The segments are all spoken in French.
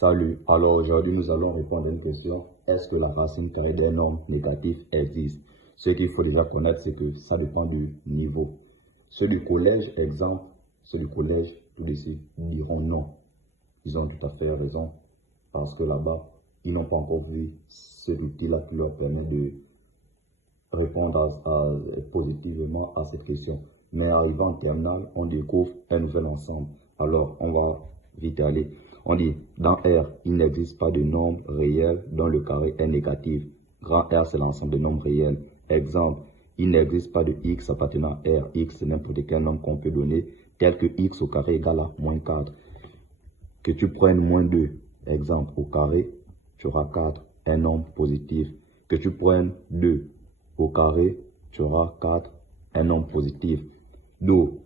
Salut, alors aujourd'hui nous allons répondre à une question. Est-ce que la racine carrée d'un nombre négatif existe? Ce qu'il faut déjà connaître, c'est que ça dépend du niveau. Ceux du collège, exemple, ceux du collège, tout ici, diront non. Ils ont tout à fait raison, parce que là-bas, ils n'ont pas encore vu ce outil-là qui leur permet de répondre positivement à cette question. Mais arrivant en terminale, on découvre un nouvel ensemble. Alors, on va vite aller. On dit, dans R, il n'existe pas de nombre réel dont le carré est négatif. Grand R, c'est l'ensemble des nombres réels. Exemple, il n'existe pas de x appartenant à R. X, c'est n'importe quel nombre qu'on peut donner, tel que x au carré égale à moins 4. Que tu prennes moins 2, exemple, au carré, tu auras 4, un nombre positif. Que tu prennes 2 au carré, tu auras 4, un nombre positif. Donc,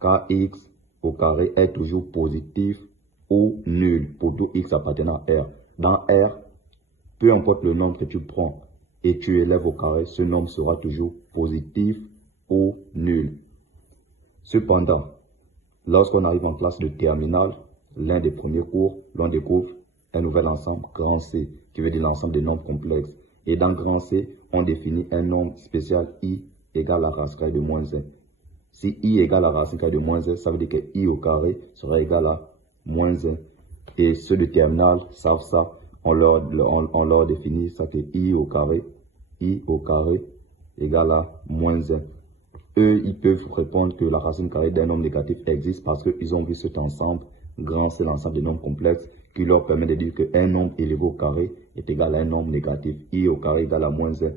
kx au carré est toujours positif ou nul pour tout x appartenant à R. Dans R, peu importe le nombre que tu prends et tu élèves au carré, ce nombre sera toujours positif ou nul. Cependant, lorsqu'on arrive en classe de terminale, l'un des premiers cours, l'on découvre un nouvel ensemble, grand C, qui veut dire l'ensemble des nombres complexes. Et dans grand C, on définit un nombre spécial I égale à la racine carrée de moins 1. Si I égale à la racine carrée de moins 1, ça veut dire que I au carré sera égal à moins 1. Et ceux de terminale savent ça. On leur définit ça que I au carré égale à moins 1. Eux, ils peuvent répondre que la racine carrée d'un nombre négatif existe parce qu'ils ont vu cet ensemble. Grand, c'est l'ensemble des nombres complexes qui leur permet de dire qu'un nombre élevé au carré est égal à un nombre négatif. I au carré égale à moins 1.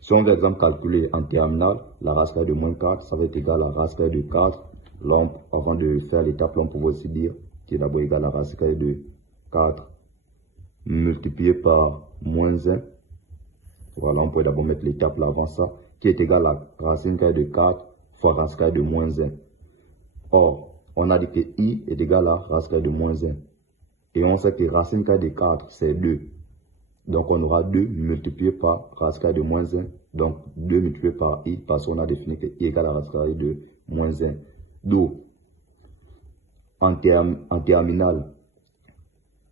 Si on veut, exemple, calculer en terminale, la racine carrée de moins 4, ça va être égal à la racine carrée de 4. Là, avant de faire l'étape, on peut aussi dire qu'il est d'abord égal à la racine carrée de 4 multiplié par moins 1. Voilà, on peut d'abord mettre l'étape là avant ça, qui est égal à racine carrée de 4 fois racine carrée de moins 1. Or, on a dit que I est égal à racine carrée de moins 1. Et on sait que racine carrée de 4, c'est 2. Donc, on aura 2 multiplié par racine carrée de moins 1. Donc, 2 multiplié par I, parce qu'on a défini que I est égal à racine carrée de moins 1. Donc, en terminale,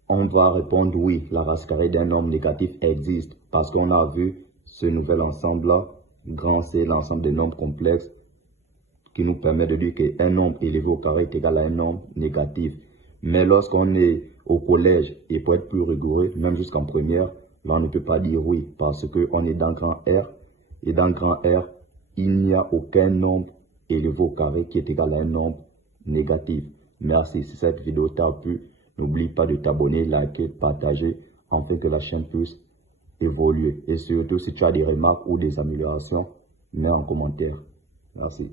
on va répondre oui, la racine carrée d'un nombre négatif existe parce qu'on a vu ce nouvel ensemble-là, grand C, l'ensemble des nombres complexes, qui nous permet de dire qu'un nombre élevé au carré est égal à un nombre négatif. Mais lorsqu'on est au collège, et pour être plus rigoureux, même jusqu'en première, là on ne peut pas dire oui parce qu'on est dans grand R, et dans grand R, il n'y a aucun nombre élevé au carré qui est égal à un nombre négatif. Merci, si cette vidéo t'a plu, n'oublie pas de t'abonner, liker, partager, afin que la chaîne puisse évoluer. Et surtout, si tu as des remarques ou des améliorations, mets en commentaire. Merci.